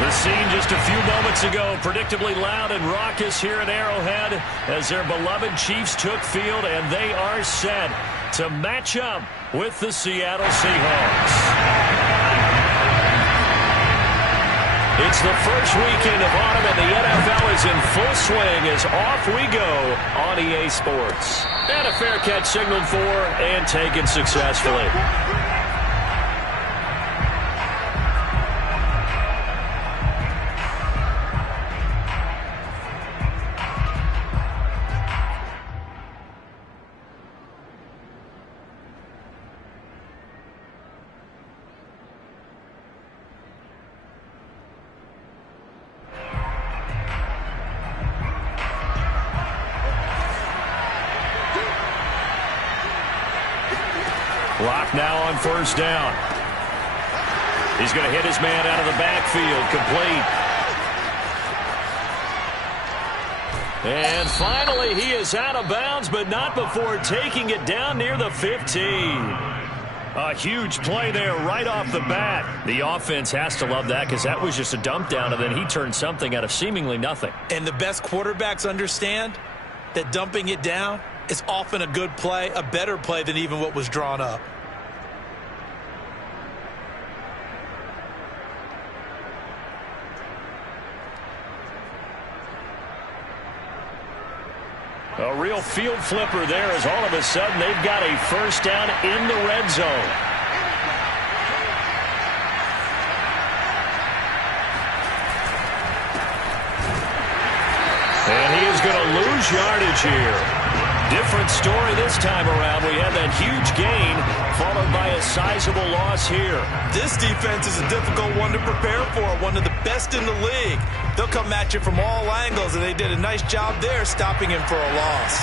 The scene just a few moments ago, predictably loud and raucous here at Arrowhead as their beloved Chiefs took field, and they are set to match up with the Seattle Seahawks. It's the first weekend of autumn, and the NFL is in full swing as off we go on EA Sports. And a fair catch signaled for and taken successfully. Clock now on first down. He's going to hit his man out of the backfield. Complete. And finally, he is out of bounds, but not before taking it down near the 15. A huge play there right off the bat. The offense has to love that because that was just a dump down, and then he turned something out of seemingly nothing. And the best quarterbacks understand that dumping it down is often a good play, a better play than even what was drawn up. A real field flipper there as all of a sudden they've got a first down in the red zone. And he is going to lose yardage here. Different story this time around. We had that huge gain followed by a sizable loss here. This defense is a difficult one to prepare for, one of the best in the league. They'll come at you from all angles, and they did a nice job there stopping him for a loss.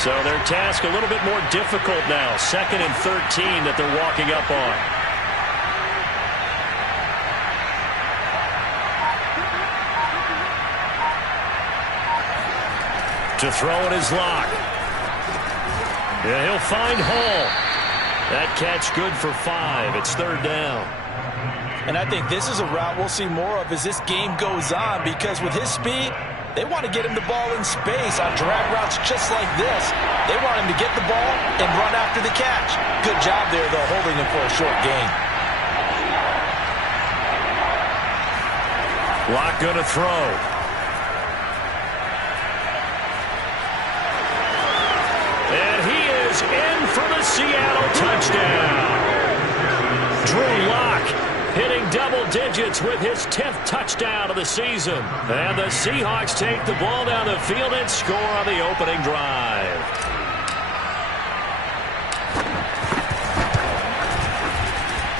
So their task a little bit more difficult now. 2nd and 13 that they're walking up on. To throw it is Locke. Yeah, he'll find Hall. That catch good for 5. It's 3rd down. And I think this is a route we'll see more of as this game goes on, because with his speed, they want to get him the ball in space on drag routes just like this. They want him to get the ball and run after the catch. Good job there, though, holding him for a short gain. Locke going to throw. And he is in for the Seattle touchdown. Drew Lock hitting double digits with his 10th touchdown of the season. And the Seahawks take the ball down the field and score on the opening drive.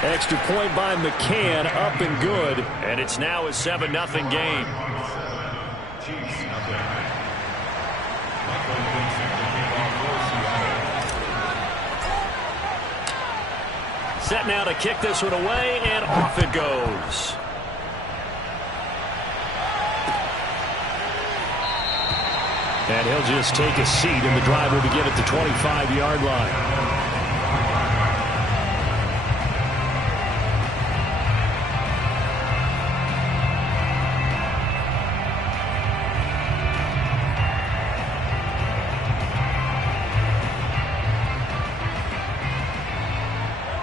Extra point by McCann, up and good. And it's now a 7-0 game. Set now to kick this one away, and off it goes. And he'll just take a seat, and the drive will begin at the 25-yard line.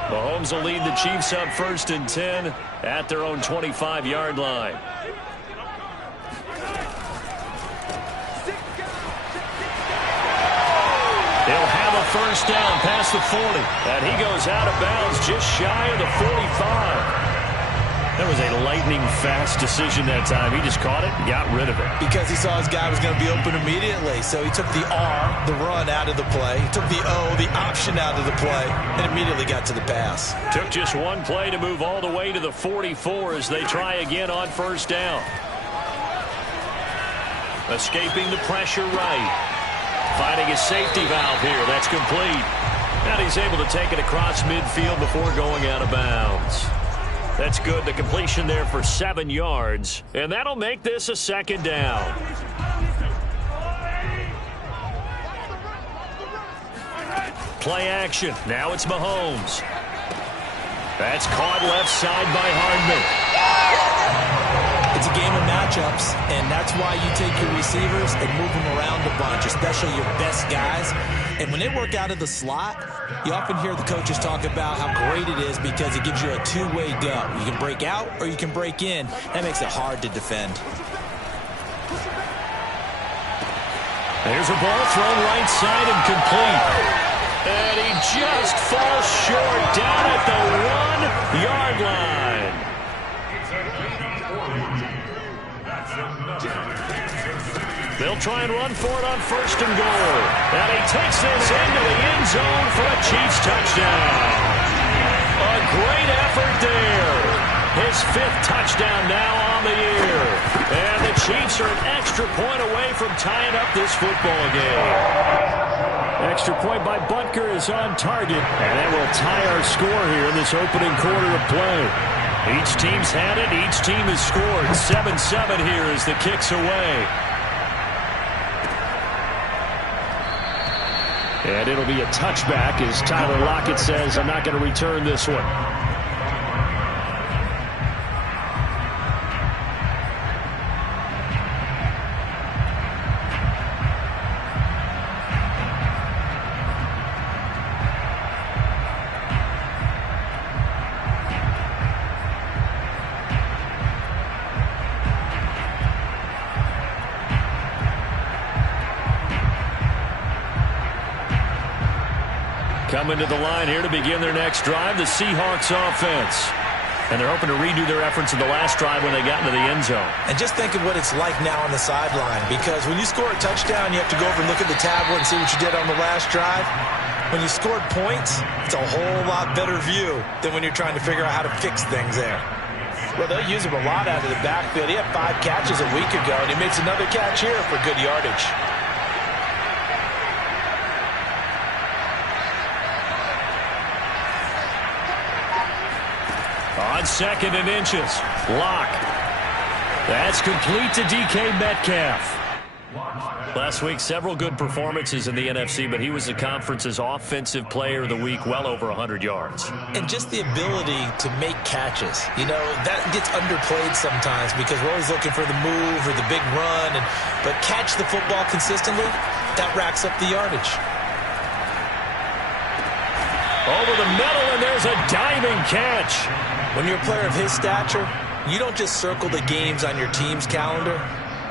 Mahomes will lead the Chiefs up 1st and 10 at their own 25-yard line. He'll have a first down past the 40. And he goes out of bounds just shy of the 45. That was a lightning-fast decision that time. He just caught it and got rid of it. Because he saw his guy was going to be open immediately. So he took the R, the run, out of the play. He took the O, the option, out of the play, and immediately got to the pass. Took just one play to move all the way to the 44 as they try again on first down. Escaping the pressure right. Finding a safety valve here. That's complete. And he's able to take it across midfield before going out of bounds. That's good. The completion there for 7 yards. And that'll make this a 2nd down. Play action. Now it's Mahomes. That's caught left side by Hardman. why you take your receivers and move them around a bunch, especially your best guys. And when they work out of the slot, you often hear the coaches talk about how great it is because it gives you a two-way go. You can break out or you can break in. That makes it hard to defend. There's a ball thrown right side and complete. And he just falls short down at the 1-yard line. They'll try and run for it on 1st and goal. And he takes this into the end zone for a Chiefs touchdown. A great effort there. His 5th touchdown now on the year. And the Chiefs are an extra point away from tying up this football game. Extra point by Butker is on target. And that will tie our score here in this opening quarter of play. Each team's had it. Each team has scored. 7-7 here as the kick's away. And it'll be a touchback as Tyler Lockett says, I'm not going to return this one. Coming to the line here to begin their next drive, the Seahawks offense. And they're hoping to redo their efforts in the last drive when they got into the end zone. And just think of what it's like now on the sideline, because when you score a touchdown, you have to go over and look at the tablet and see what you did on the last drive. When you scored points, it's a whole lot better view than when you're trying to figure out how to fix things there. Well, they'll use him a lot out of the backfield. He had 5 catches a week ago, and he makes another catch here for good yardage. On 2nd and inches, Locke. That's complete to DK Metcalf. Last week, several good performances in the NFC, but he was the conference's offensive player of the week, well over 100 yards. And just the ability to make catches. You know, that gets underplayed sometimes because we're always looking for the move or the big run. But catch the football consistently, that racks up the yardage. Over the middle, and there's a diving catch. When you're a player of his stature, you don't just circle the games on your team's calendar.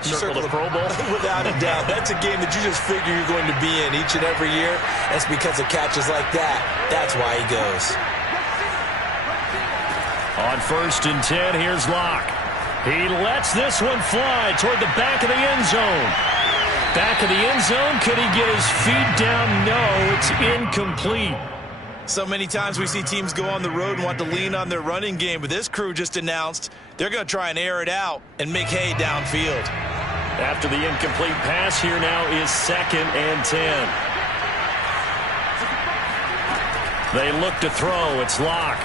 You circle the Pro Bowl? Without a doubt. That's a game that you just figure you're going to be in each and every year. That's because of catches like that. That's why he goes. On 1st and 10, here's Locke. He lets this one fly toward the back of the end zone. Back of the end zone. Could he get his feet down? No, it's incomplete. So many times we see teams go on the road and want to lean on their running game, but this crew just announced they're going to try and air it out and make hay downfield. After the incomplete pass, here now is 2nd and 10. They look to throw. It's Locke.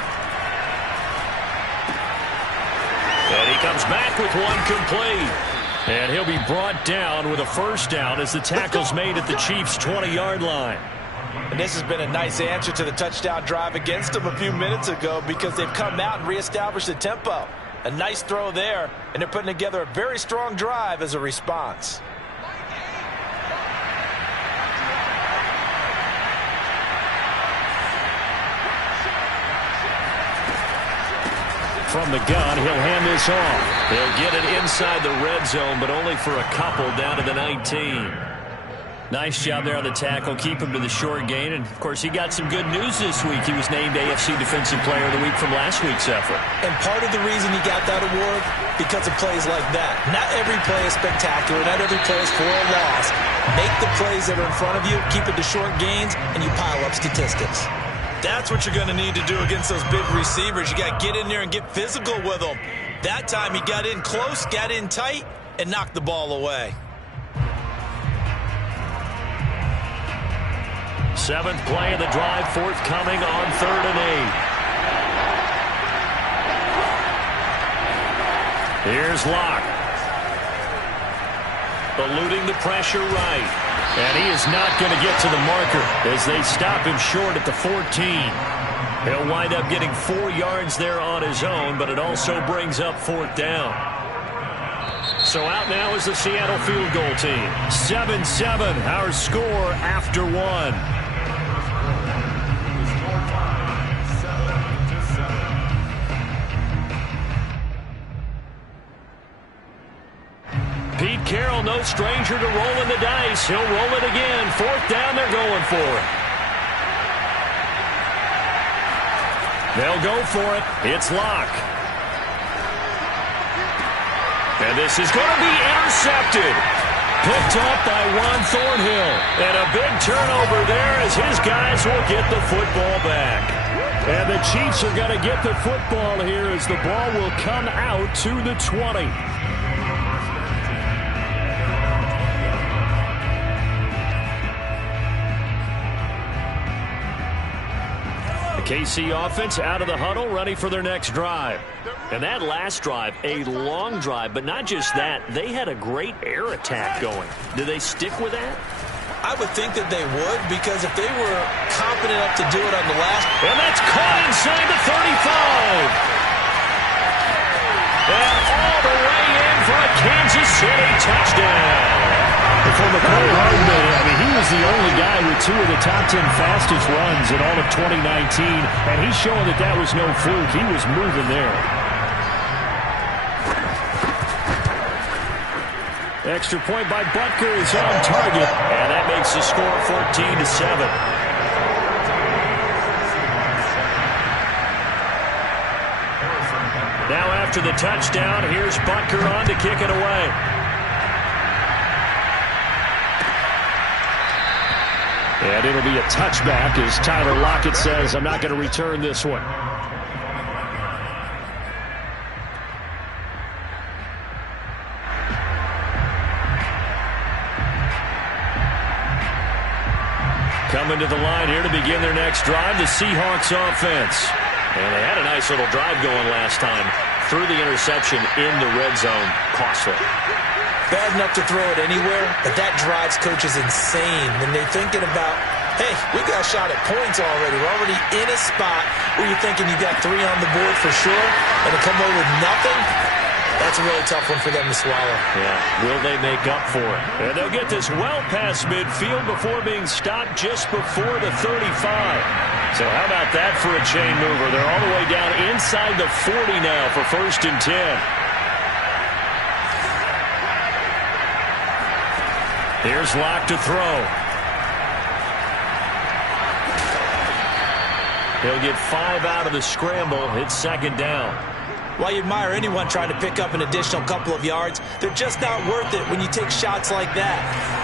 And he comes back with one complete. And he'll be brought down with a 1st down as the tackle's made at the Chiefs' 20-yard line. And this has been a nice answer to the touchdown drive against them a few minutes ago because they've come out and reestablished the tempo. A nice throw there, and they're putting together a very strong drive as a response. From the gun, he'll hand this off. They'll get it inside the red zone, but only for a couple down to the 19. Nice job there on the tackle. Keep him to the short gain. And, of course, he got some good news this week. He was named AFC Defensive Player of the Week from last week's effort. And part of the reason he got that award, because of plays like that. Not every play is spectacular. Not every play is for a loss. Make the plays that are in front of you, keep it to short gains, and you pile up statistics. That's what you're going to need to do against those big receivers. You got to get in there and get physical with them. That time he got in close, got in tight, and knocked the ball away. 7th play of the drive, forthcoming on 3rd and 8. Here's Locke. Eluding the pressure right. And he is not going to get to the marker as they stop him short at the 14. He'll wind up getting 4 yards there on his own, but it also brings up 4th down. So out now is the Seattle field goal team. 7-7, our score after one. Pete Carroll, no stranger to rolling the dice. He'll roll it again. 4th down, they're going for it. They'll go for it. It's Locke. And this is going to be intercepted. Picked up by Juan Thornhill. And a big turnover there as his guys will get the football back. And the Chiefs are going to get the football here as the ball will come out to the 20. KC offense out of the huddle, ready for their next drive. And that last drive, a long drive, but not just that. They had a great air attack going. Do they stick with that? I would think that they would, because if they were competent enough to do it on the last... And that's caught inside the 35. And all the way in for a Kansas City touchdown. For McCole Hardman, I mean, he was the only guy with 2 of the top 10 fastest runs in all of 2019, and he's showing that that was no fluke. He was moving there. Extra point by Butker is on target, and that makes the score 14-7. Now after the touchdown, here's Butker on to kick it away. And it'll be a touchback as Tyler Lockett says, I'm not going to return this one. Coming to the line here to begin their next drive, the Seahawks offense. And they had a nice little drive going last time. Threw the interception in the red zone. Costly. Bad enough to throw it anywhere, but that drives coaches insane when they're thinking about, hey, we got a shot at points already. We're already in a spot where you're thinking you got 3 on the board for sure, and to come away with nothing, that's a really tough one for them to swallow. Yeah, will they make up for it? And they'll get this well past midfield before being stopped just before the 35. So how about that for a chain mover? They're all the way down inside the 40 now for 1st and 10. Here's Locke to throw. He'll get 5 out of the scramble. It's 2nd down. While you admire anyone trying to pick up an additional couple of yards, they're just not worth it when you take shots like that.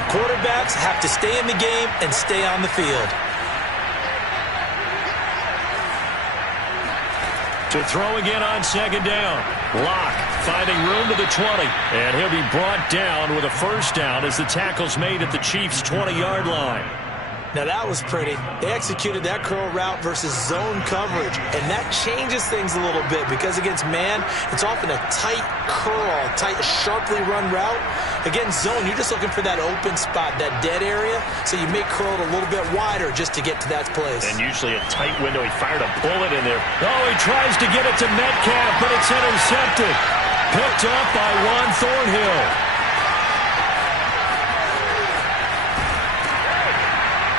Quarterbacks have to stay in the game and stay on the field. To throw again on 2nd down. Locke finding room to the 20. And he'll be brought down with a 1st down as the tackle's made at the Chiefs' 20-yard line. Now that was pretty. They executed that curl route versus zone coverage, and that changes things a little bit because against man, it's often a tight curl, tight, sharply run route. Against zone, you're just looking for that open spot, that dead area, so you may curl it a little bit wider just to get to that place. And usually a tight window. He fired a bullet in there. Oh, he tries to get it to Metcalf, but it's intercepted. Picked up by Juan Thornhill.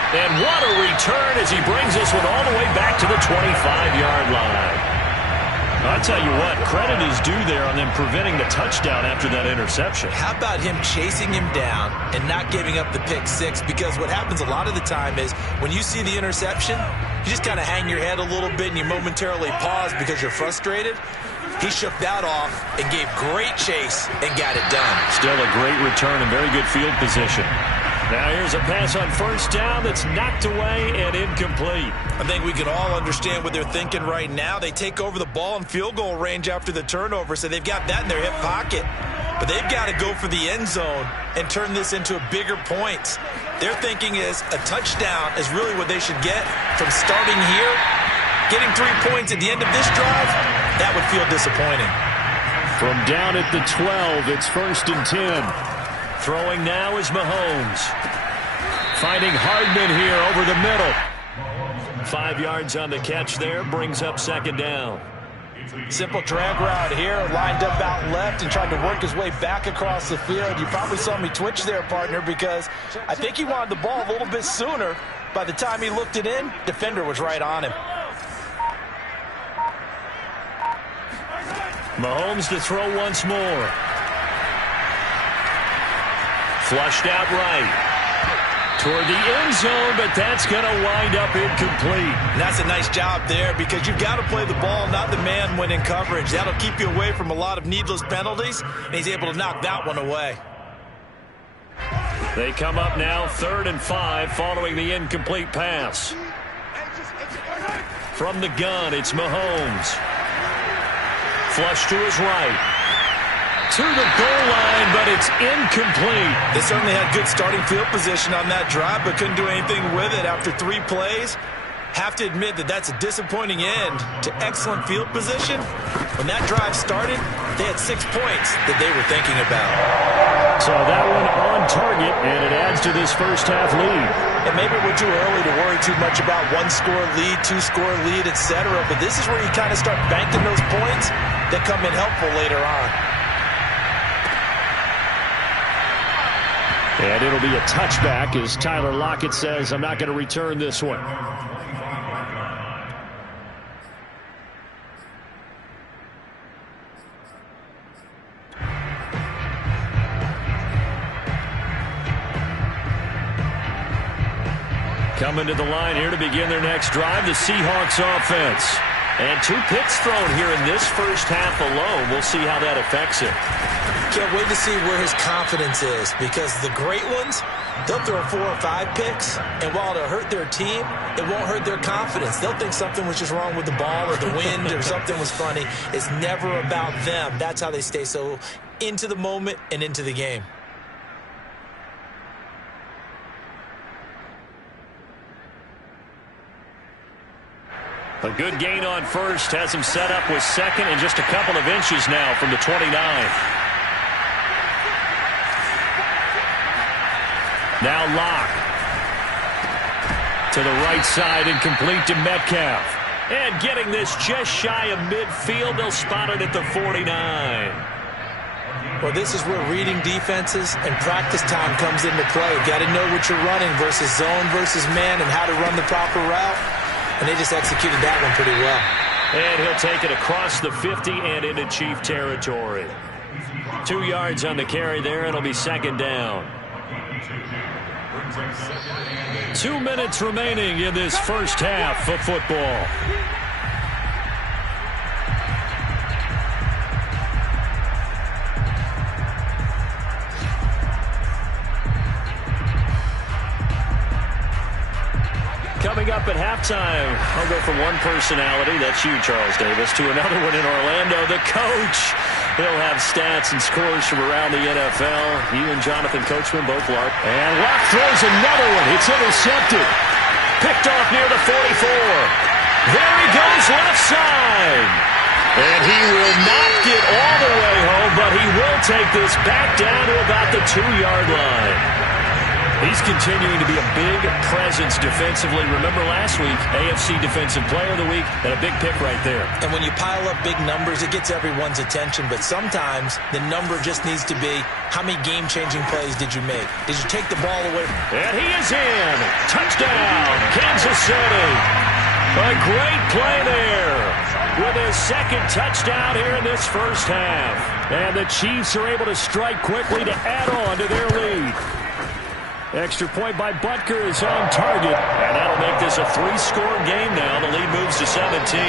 And what a return as he brings this one all the way back to the 25-yard line. I'll tell you what, credit is due there on them preventing the touchdown after that interception. How about him chasing him down and not giving up the pick 6? Because what happens a lot of the time is when you see the interception, you just kind of hang your head a little bit and you momentarily pause because you're frustrated. He shook that off and gave great chase and got it done. Still a great return and very good field position. Now here's a pass on 1st down that's knocked away and incomplete. I think we can all understand what they're thinking right now. They take over the ball in field goal range after the turnover, so they've got that in their hip pocket. But they've got to go for the end zone and turn this into a bigger points. Their thinking is a touchdown is really what they should get from starting here. Getting 3 points at the end of this drive, that would feel disappointing. From down at the 12, it's 1st and 10. Throwing now is Mahomes. Finding Hardman here over the middle. 5 yards on the catch there, brings up 2nd down. Simple drag route here, lined up out left and tried to work his way back across the field. You probably saw me twitch there, partner, because I think he wanted the ball a little bit sooner. By the time he looked it in, defender was right on him. Mahomes to throw once more. Flushed out right. Toward the end zone, but that's going to wind up incomplete. And that's a nice job there because you've got to play the ball, not the man when in coverage. That'll keep you away from a lot of needless penalties, and he's able to knock that one away. They come up now 3rd and 5 following the incomplete pass. From the gun, it's Mahomes. Flush to his right. To the goal line, but it's incomplete. They certainly had good starting field position on that drive, but couldn't do anything with it after 3 plays. Have to admit that that's a disappointing end to excellent field position. When that drive started, they had 6 points that they were thinking about. So that one on target, and it adds to this first half lead. And maybe we're too early to worry too much about 1-score lead, 2-score lead, etc. But this is where you kind of start banking those points that come in helpful later on. And it'll be a touchback as Tyler Lockett says, I'm not going to return this one. Coming to the line here to begin their next drive, the Seahawks offense. And 2 picks thrown here in this first half alone. We'll see how that affects it. Can't wait to see where his confidence is, because the great ones, they'll throw 4 or 5 picks, and while it'll hurt their team, it won't hurt their confidence. They'll think something was just wrong with the ball or the wind or something was funny. It's never about them. That's how they stay so into the moment and into the game. A good gain on first has him set up with second and just a couple of inches now from the 29. Now Locke. To the right side and complete to Metcalf. And getting this just shy of midfield, they'll spot it at the 49. Well, this is where reading defenses and practice time comes into play. Got to know what you're running versus zone versus man and how to run the proper route. And they just executed that one pretty well. And he'll take it across the 50 and into Chief territory. 2 yards on the carry there. It'll be second down. 2 minutes remaining in this first half of football. Coming up at halftime, I'll go from one personality, that's you, Charles Davis, to another one in Orlando, the coach. He'll have stats and scores from around the NFL. You and Jonathan Coachman both lark. And Locke throws another one. It's intercepted. Picked off near the 44. There he goes left side. And he will not get all the way home, but he will take this back down to about the 2-yard line. He's continuing to be a big presence defensively. Remember last week, AFC Defensive Player of the Week, and a big pick right there. And when you pile up big numbers, it gets everyone's attention. But sometimes the number just needs to be, how many game-changing plays did you make? Did you take the ball away? And he is in. Touchdown, Kansas City. A great play there with his second touchdown here in this first half. And the Chiefs are able to strike quickly to add on to their lead. Extra point by Butker is on target, and that'll make this a 3-score game now. The lead moves to 17.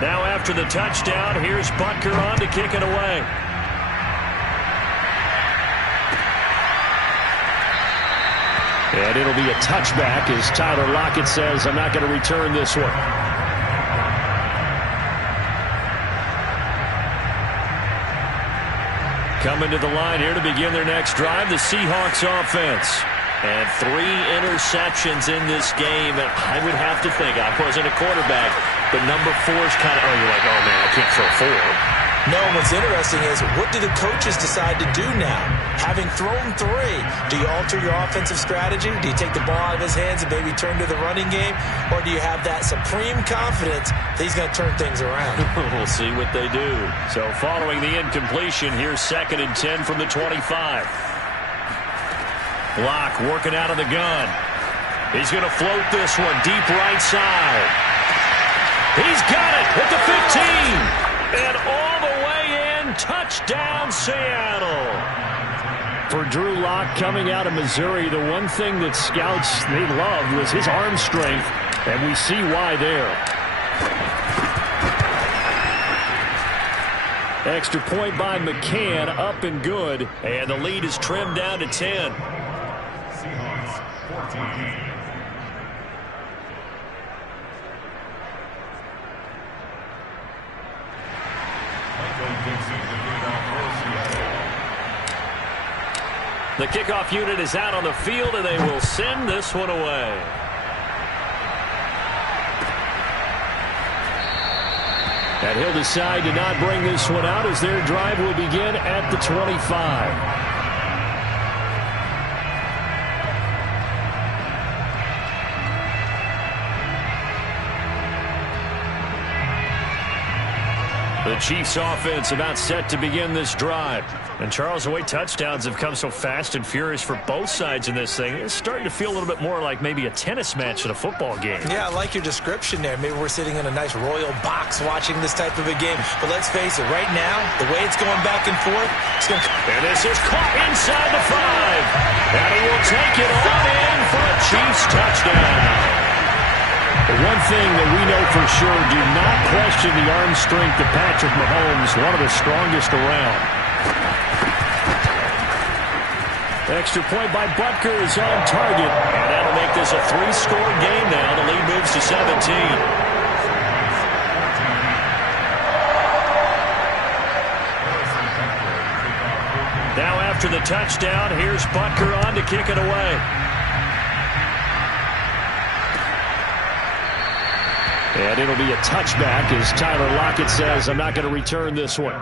Now after the touchdown, here's Butker on to kick it away. And it'll be a touchback as Tyler Lockett says, I'm not going to return this one. Coming to the line here to begin their next drive, the Seahawks offense. And 3 interceptions in this game. And I would have to think, I wasn't a quarterback, but number 4 is kind of, oh, you're like, oh, man, I can't throw 4. No, what's interesting is, what do the coaches decide to do now? Having thrown 3, do you alter your offensive strategy? Do you take the ball out of his hands and maybe turn to the running game? Or do you have that supreme confidence that he's going to turn things around? We'll see what they do. So following the incompletion, here's 2nd and 10 from the 25. Block working out of the gun. He's going to float this one deep right side. He's got it at the 15. And all the way in, touchdown Seattle. For Drew Lock coming out of Missouri, the one thing that scouts they loved was his arm strength, and we see why there. Extra point by McCann, up and good, and the lead is trimmed down to 10. Seahawks 14. The kickoff unit is out on the field, and they will send this one away. And he'll decide to not bring this one out as their drive will begin at the 25. The Chiefs offense about set to begin this drive. And Charles, the way touchdowns have come so fast and furious for both sides in this thing, it's starting to feel a little bit more like maybe a tennis match in a football game. Yeah, I like your description there. Maybe we're sitting in a nice royal box watching this type of a game. But let's face it, right now, the way it's going back and forth, it's going to... And this is caught inside the 5. And he will take it on in for a Chiefs touchdown. One thing that we know for sure, do not question the arm strength of Patrick Mahomes, one of the strongest around. Extra point by Butker is on target, and that'll make this a 3-score game now. The lead moves to 17. Now after the touchdown, here's Butker on to kick it away. And it'll be a touchback as Tyler Lockett says, I'm not going to return this one.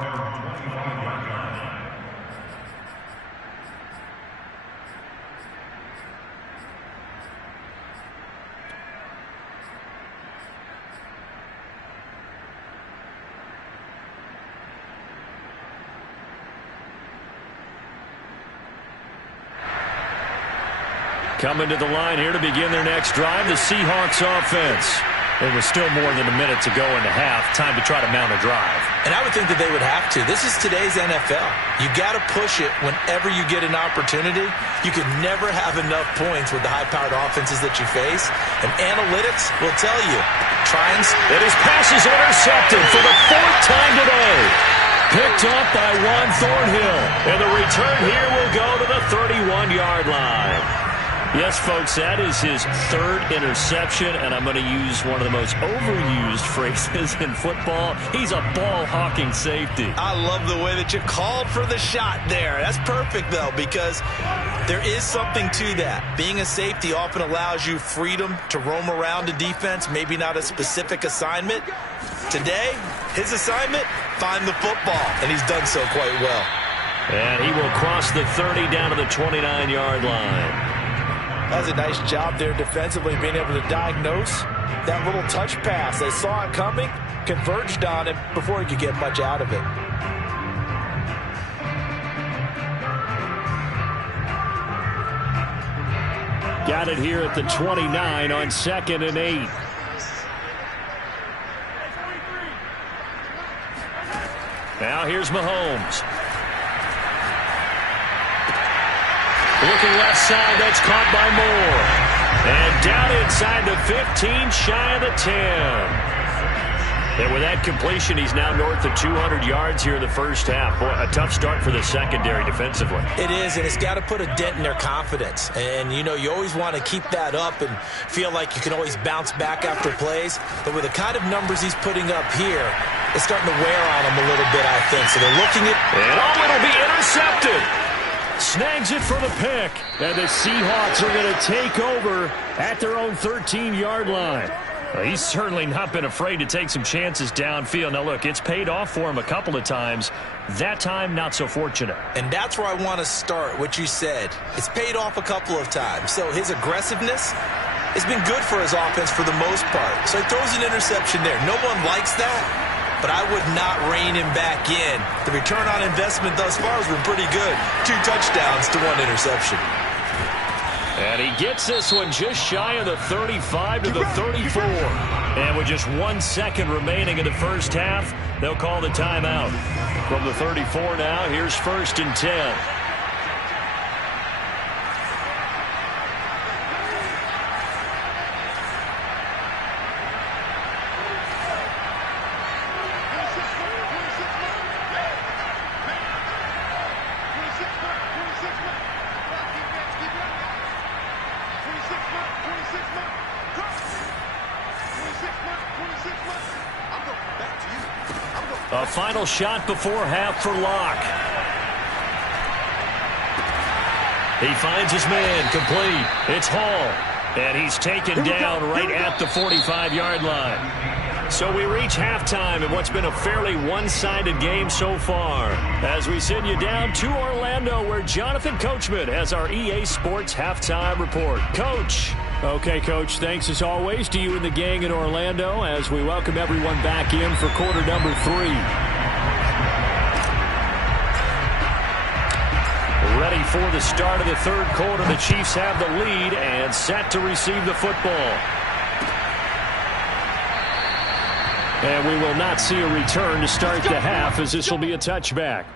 Coming to the line here to begin their next drive, the Seahawks offense. There was still more than a minute to go in the half. Time to try to mount a drive. And I would think that they would have to. This is today's NFL. You got to push it whenever you get an opportunity. You can never have enough points with the high-powered offenses that you face. And analytics will tell you. And his pass is intercepted for the 4th time today. Picked up by Juan Thornhill. And the return here will go to the 31-yard line. Yes, folks, that is his 3rd interception, and I'm going to use one of the most overused phrases in football. He's a ball-hawking safety. I love the way that you called for the shot there. That's perfect, though, because there is something to that. Being a safety often allows you freedom to roam around a defense, maybe not a specific assignment. Today, his assignment, find the football, and he's done so quite well. And he will cross the 30 down to the 29-yard line. That was a nice job there defensively, being able to diagnose that little touch pass. They saw it coming, converged on it before he could get much out of it. Got it here at the 29 on 2nd and 8. Now here's Mahomes. Looking left side, that's caught by Moore. And down inside the 15, shy of the 10. And with that completion, he's now north of 200 yards here in the first half. Boy, a tough start for the secondary defensively. It is, and it's got to put a dent in their confidence. And, you know, you always want to keep that up and feel like you can always bounce back after plays. But with the kind of numbers he's putting up here, it's starting to wear on him a little bit, I think. So they're looking at... And it'll be intercepted. Snags it for the pick. And the Seahawks are going to take over at their own 13-yard line. Well, he's certainly not been afraid to take some chances downfield. Now, look, it's paid off for him a couple of times. That time, not so fortunate. And that's where I want to start, what you said. It's paid off a couple of times. So his aggressiveness has been good for his offense for the most part. So he throws an interception there. No one likes that, but I would not rein him back in. The return on investment thus far has been pretty good. 2 touchdowns to 1 interception. And he gets this one just shy of the 35 to the 34. And with just 1 second remaining in the first half, they'll call the timeout. From the 34 now, here's 1st and 10. A final shot before half for Locke. He finds his man complete. It's Hall. And he's taken down right at the 45-yard line. So we reach halftime in what's been a fairly one-sided game so far. As we send you down to Orlando, where Jonathan Coachman has our EA Sports Halftime Report. Coach. Okay, Coach, thanks as always to you and the gang in Orlando as we welcome everyone back in for quarter number 3. Ready for the start of the 3rd quarter. The Chiefs have the lead and set to receive the football. And we will not see a return to start the half, as this will be a touchback.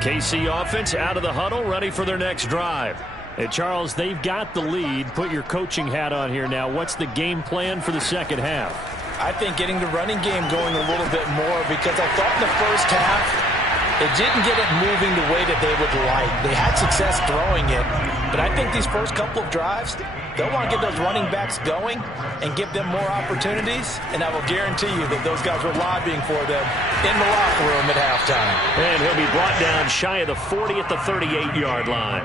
KC offense out of the huddle, ready for their next drive. Hey, Charles, they've got the lead. Put your coaching hat on here now. What's the game plan for the second half? I think getting the running game going a little bit more, because I thought in the first half it didn't get it moving the way that they would like. They had success throwing it, but I think these first couple of drives, they'll want to get those running backs going and give them more opportunities, and I will guarantee you that those guys were lobbying for them in the locker room at halftime. And he'll be brought down shy of the 40 at the 38-yard line.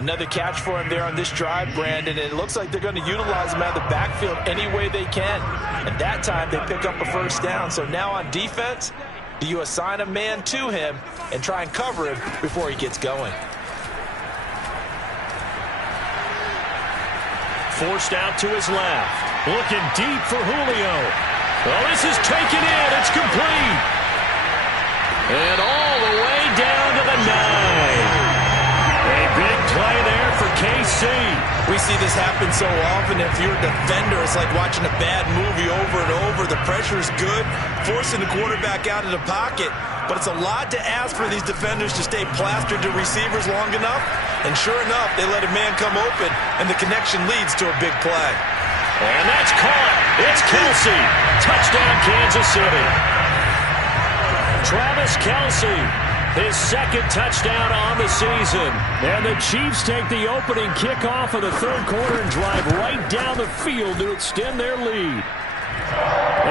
Another catch for him there on this drive, Brandon, and it looks like they're going to utilize him out of the backfield any way they can. And that time they pick up a first down. So now on defense, do you assign a man to him and try and cover him before he gets going? Forced out to his left. Looking deep for Julio. Oh, this is taken in. It's complete. And all the way down to the 9. A big play there for KC. We see this happen so often. If you're a defender, it's like watching a bad movie over and over. The pressure's good, forcing the quarterback out of the pocket. But it's a lot to ask for these defenders to stay plastered to receivers long enough. And sure enough, they let a man come open, and the connection leads to a big play. And that's caught. It's Kelsey. Touchdown, Kansas City. Travis Kelsey, his 2nd touchdown on the season. And the Chiefs take the opening kickoff of the 3rd quarter and drive right down the field to extend their lead.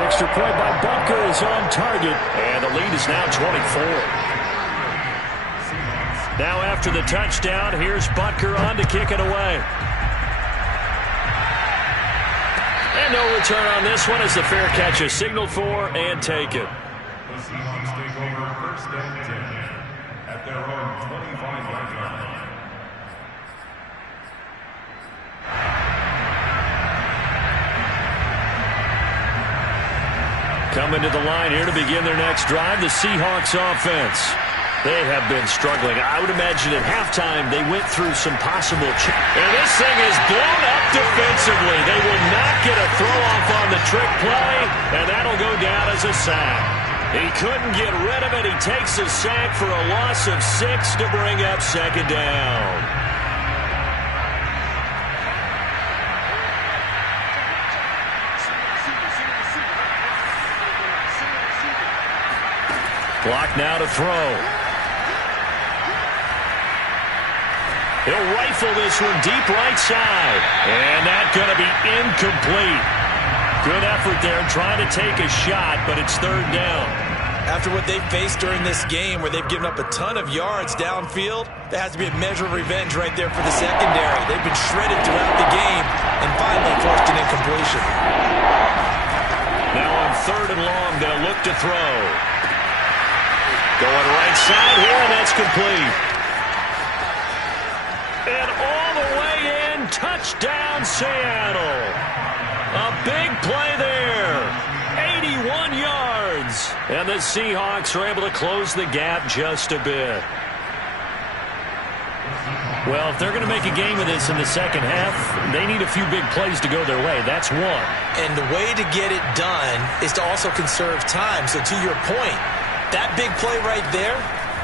Extra point by Bunker is on target, and the lead is now 24. Now after the touchdown, here's Butker on to kick it away. And no return on this one as the fair catch is signaled for and taken. The Seahawks take over 1st and 10 at their own 25-yard line. Coming to the line here to begin their next drive, the Seahawks offense. They have been struggling. I would imagine at halftime they went through some possible... And this thing is blown up defensively. They will not get a throw-off on the trick play, and that'll go down as a sack. He couldn't get rid of it. He takes a sack for a loss of 6 to bring up 2nd down. Clock now to throw. He'll rifle this one deep right side. And that's going to be incomplete. Good effort there trying to take a shot, but it's 3rd down. After what they've faced during this game where they've given up a ton of yards downfield, there has to be a measure of revenge right there for the secondary. They've been shredded throughout the game and finally forced an incompletion. Now on 3rd and long, they'll look to throw. Going right side here, and that's complete. And all the way in, touchdown Seattle. A big play there. 81 yards. And the Seahawks are able to close the gap just a bit. Well, if they're going to make a game of this in the second half, they need a few big plays to go their way. That's one. And the way to get it done is to also conserve time. So to your point, that big play right there,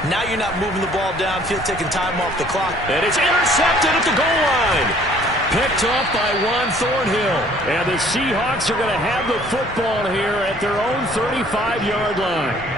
now you're not moving the ball downfield, taking time off the clock. And it's intercepted at the goal line. Picked off by Juan Thornhill. And the Seahawks are going to have the football here at their own 35-yard line.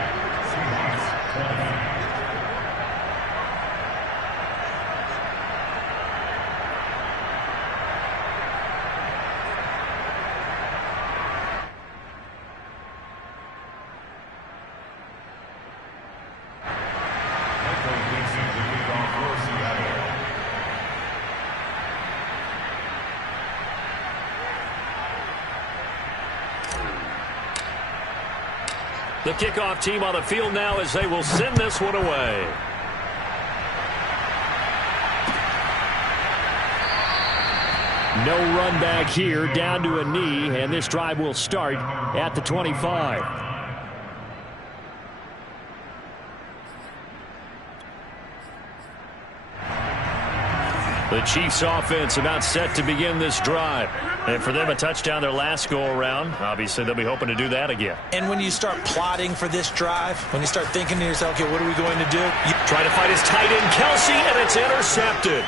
The kickoff team on the field now as they will send this one away. No run back here, down to a knee, and this drive will start at the 25. The Chiefs offense about set to begin this drive. And for them, a touchdown their last go-around. Obviously, they'll be hoping to do that again. And when you start plotting for this drive, when you start thinking to yourself, okay, what are we going to do? You try to fight his tight end, Kelsey, and it's intercepted.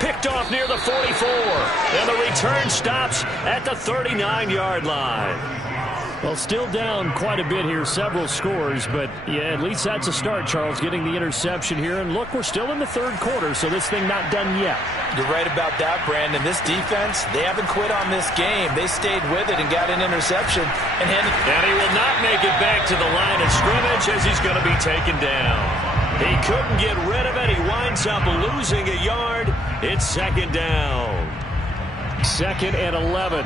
Picked off near the 44. And the return stops at the 39-yard line. Well, still down quite a bit here, several scores, but yeah, at least that's a start, Charles, getting the interception here. And look, we're still in the third quarter, so this thing not done yet. You're right about that, Brandon. This defense, they haven't quit on this game. They stayed with it and got an interception. And he will not make it back to the line of scrimmage as he's going to be taken down. He couldn't get rid of it. He winds up losing a yard. It's second down. 2nd and 11.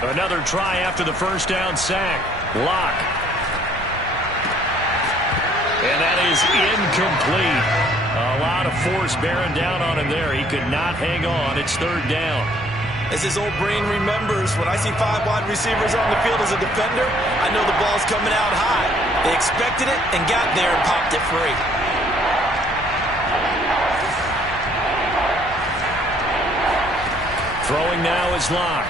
Another try after the first down sack. Lock. And that is incomplete. A lot of force bearing down on him there. He could not hang on. It's 3rd down. As his old brain remembers, when I see 5 wide receivers on the field as a defender, I know the ball's coming out high. They expected it and got there and popped it free. Throwing now is Lock.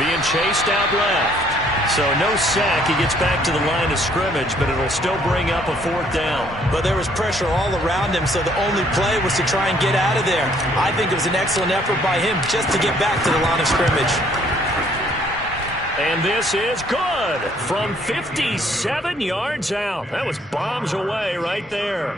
Being chased out left. So no sack. He gets back to the line of scrimmage, but it'll still bring up a 4th down. But there was pressure all around him, so the only play was to try and get out of there. I think it was an excellent effort by him just to get back to the line of scrimmage. And this is good from 57 yards out. That was bombs away right there.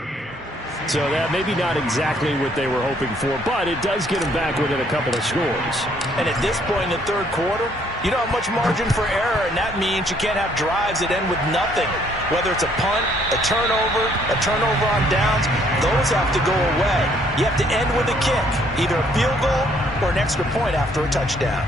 So that maybe not exactly what they were hoping for, but it does get them back within a couple of scores. And at this point in the third quarter, you don't have much margin for error, and that means you can't have drives that end with nothing. Whether it's a punt, a turnover on downs, those have to go away. You have to end with a kick, either a field goal or an extra point after a touchdown.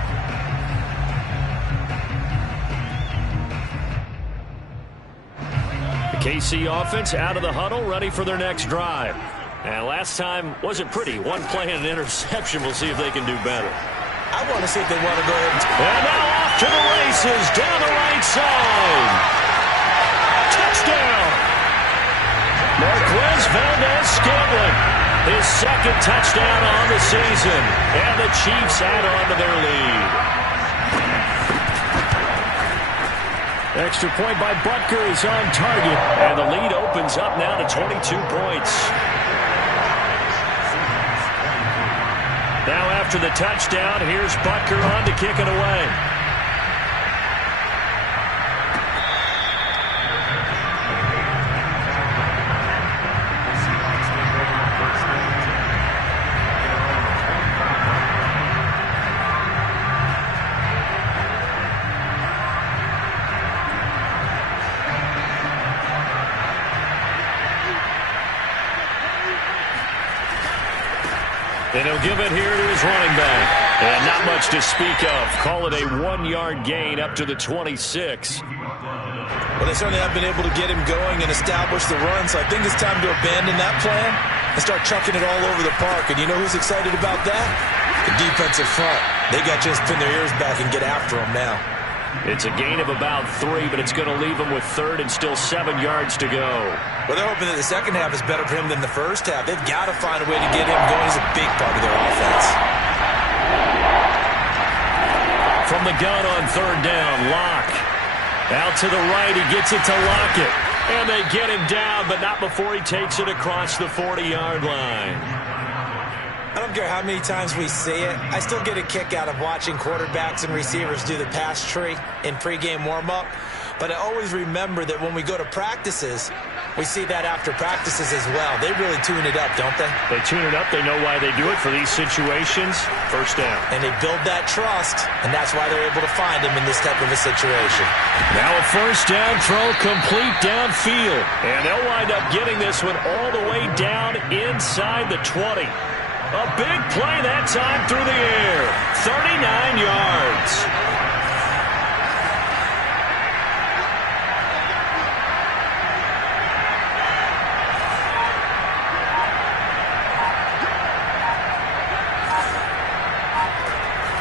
KC offense out of the huddle, ready for their next drive. And last time wasn't pretty. One play and an interception. We'll see if they can do better. I want to see if they want to go ahead and now off to the races down the right side. Touchdown. Marquez Valdez-Scantling. His 2nd touchdown on the season. And the Chiefs add on to their lead. Extra point by Butker is on target. And the lead opens up now to 22 points. Now after the touchdown, here's Butker on to kick it away. And he'll give it here to his running back. And not much to speak of. Call it a 1-yard gain up to the 26. Well, they certainly have been able to get him going and establish the run, so I think it's time to abandon that plan and start chucking it all over the park. And you know who's excited about that? The defensive front. They got to just pin their ears back and get after him now. It's a gain of about 3, but it's going to leave him with 3rd and still 7 yards to go. Well, they're hoping that the second half is better for him than the first half. They've got to find a way to get him going. He's a big part of their offense. From the gun on 3rd down, Locke. Out to the right, he gets it to Lockett. And they get him down, but not before he takes it across the 40-yard line. I don't care how many times we see it. I still get a kick out of watching quarterbacks and receivers do the pass tree in pregame warm-up. But I always remember that when we go to practices, we see that after practices as well. They really tune it up, don't they? They tune it up. They know why they do it for these situations. 1st down. And they build that trust, and that's why they're able to find him in this type of a situation. Now a 1st down throw complete downfield. And they'll wind up getting this one all the way down inside the 20. A big play that time through the air. 39 yards.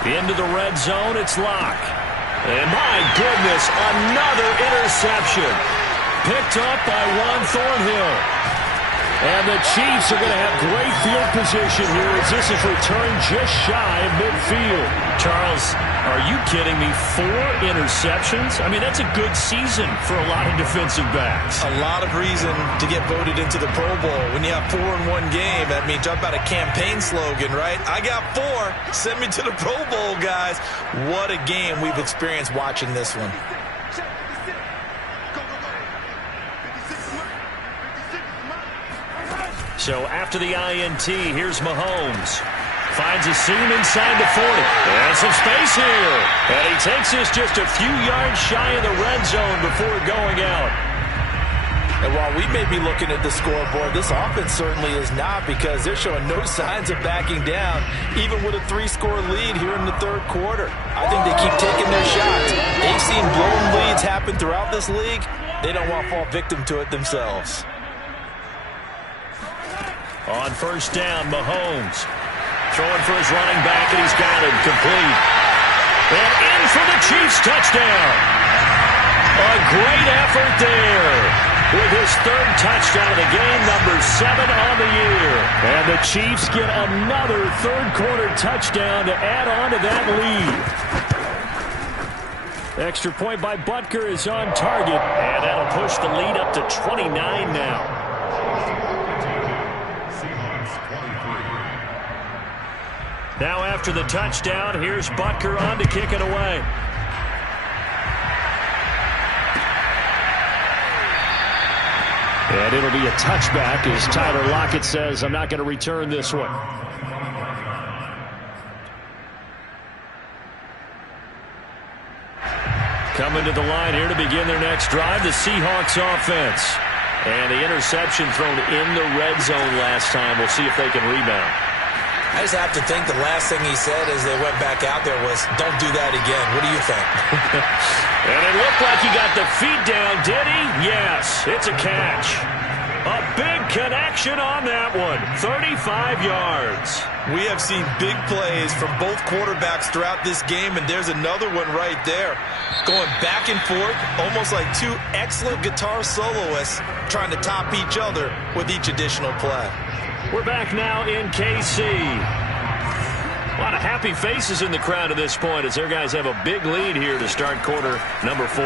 Into the red zone, it's Locke. And my goodness, another interception. Picked up by Juan Thornhill. And the Chiefs are going to have great field position here as this is returned just shy of midfield. Charles, are you kidding me? 4 interceptions? I mean, that's a good season for a lot of defensive backs. A lot of reason to get voted into the Pro Bowl. When you have 4 in one game, I mean, talk about a campaign slogan, right? I got 4. Send me to the Pro Bowl, guys. What a game we've experienced watching this one. So after the INT, here's Mahomes. Finds a seam inside the 40. And some space here. And he takes this just a few yards shy of the red zone before going out. And while we may be looking at the scoreboard, this offense certainly is not, because they're showing no signs of backing down, even with a 3-score lead here in the 3rd quarter. I think they keep taking their shots. They've seen blown leads happen throughout this league. They don't want to fall victim to it themselves. On 1st down, Mahomes throwing for his running back, and he's got him complete. And in for the Chiefs touchdown. A great effort there with his 3rd touchdown of the game, number 7 on the year. And the Chiefs get another 3rd-quarter touchdown to add on to that lead. Extra point by Butker is on target, and that'll push the lead up to 29 now. Now after the touchdown, here's Butker on to kick it away. And it'll be a touchback as Tyler Lockett says, I'm not going to return this one. Coming to the line here to begin their next drive, the Seahawks offense. And the interception thrown in the red zone last time. We'll see if they can rebound. I just have to think the last thing he said as they went back out there was, don't do that again. What do you think? And it looked like he got the feet down, did he? Yes, it's a catch. A big connection on that one. 35 yards. We have seen big plays from both quarterbacks throughout this game, and there's another one right there. Going back and forth, almost like 2 excellent guitar soloists trying to top each other with each additional play. We're back now in KC. A lot of happy faces in the crowd at this point as their guys have a big lead here to start quarter number 4.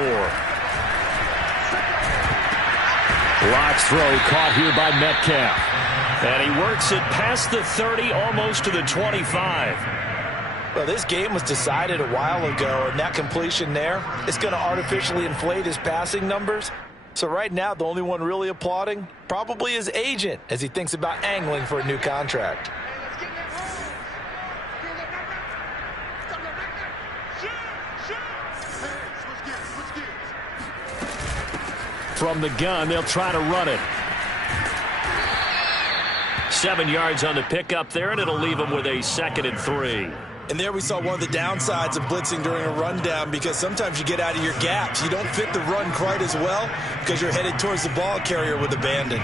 Locke's throw caught here by Metcalf. And he works it past the 30, almost to the 25. Well, this game was decided a while ago, and that completion there is going to artificially inflate his passing numbers. So right now, the only one really applauding probably his agent as he thinks about angling for a new contract. From the gun, they'll try to run it. 7 yards on the pickup there, and it'll leave him with a 2nd and 3. And there we saw one of the downsides of blitzing during a rundown, because sometimes you get out of your gaps. You don't fit the run quite as well because you're headed towards the ball carrier with abandon.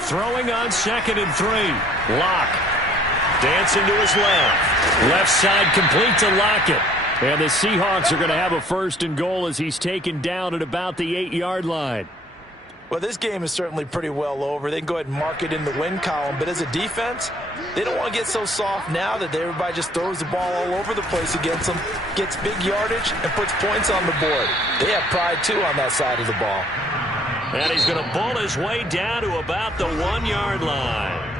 Throwing on 2nd and 3. Lock. Dancing to his left. Left side complete to Lockett. And the Seahawks are going to have a 1st and goal as he's taken down at about the 8-yard line. Well, this game is certainly pretty well over. They can go ahead and mark it in the win column. But as a defense, they don't want to get so soft now that everybody just throws the ball all over the place against them, gets big yardage, and puts points on the board. They have pride, too, on that side of the ball. And he's going to bull his way down to about the 1-yard line.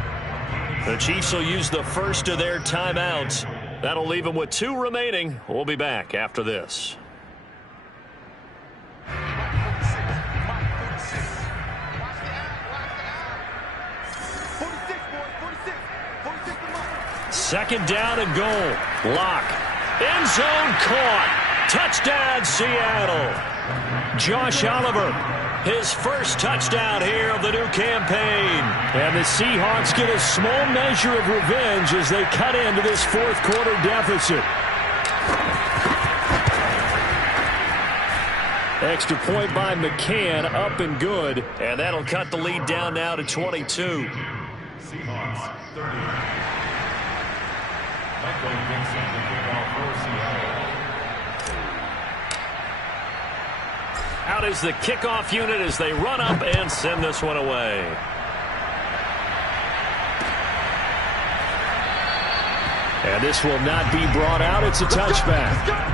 The Chiefs will use the first of their timeouts. That'll leave them with 2 remaining. We'll be back after this. Second down and goal. Lock. End zone caught. Touchdown, Seattle. Josh Oliver, his first touchdown here of the new campaign. And the Seahawks get a small measure of revenge as they cut into this 4th quarter deficit. Extra point by McCann, up and good. And that'll cut the lead down now to 22. Seahawks 30. Michael Vincent, the kickoff for Seattle. Out is the kickoff unit as they run up and send this one away. And this will not be brought out. It's a touchback.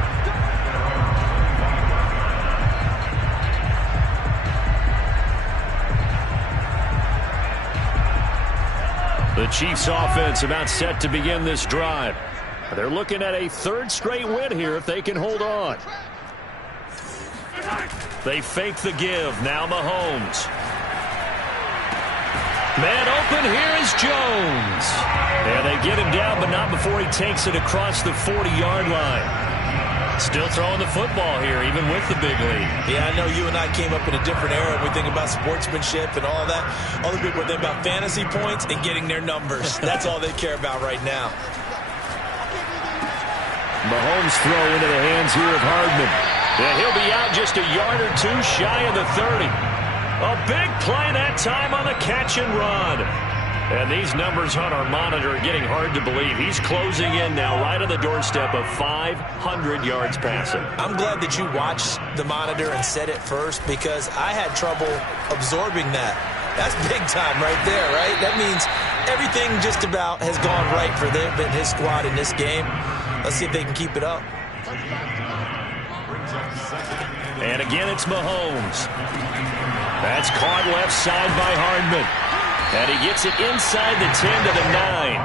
The Chiefs offense about set to begin this drive. They're looking at a 3rd straight win here if they can hold on. They fake the give. Now Mahomes. Man open. Here is Jones. And they get him down, but not before he takes it across the 40-yard line. Still throwing the football here, even with the big lead. Yeah, I know you and I came up in a different era. We think about sportsmanship and all that. Other people think about fantasy points and getting their numbers. That's all they care about right now. Mahomes throw into the hands here of Hardman. And he'll be out just a yard or 2 shy of the 30. A big play that time on the catch and run. And these numbers on our monitor are getting hard to believe. He's closing in now right on the doorstep of 500 yards passing. I'm glad that you watched the monitor and said it first, because I had trouble absorbing that. That's big time right there, right? That means everything just about has gone right for them and his squad in this game. Let's see if they can keep it up. And again, it's Mahomes. That's caught left side by Hardman. And he gets it inside the 10 to the 9.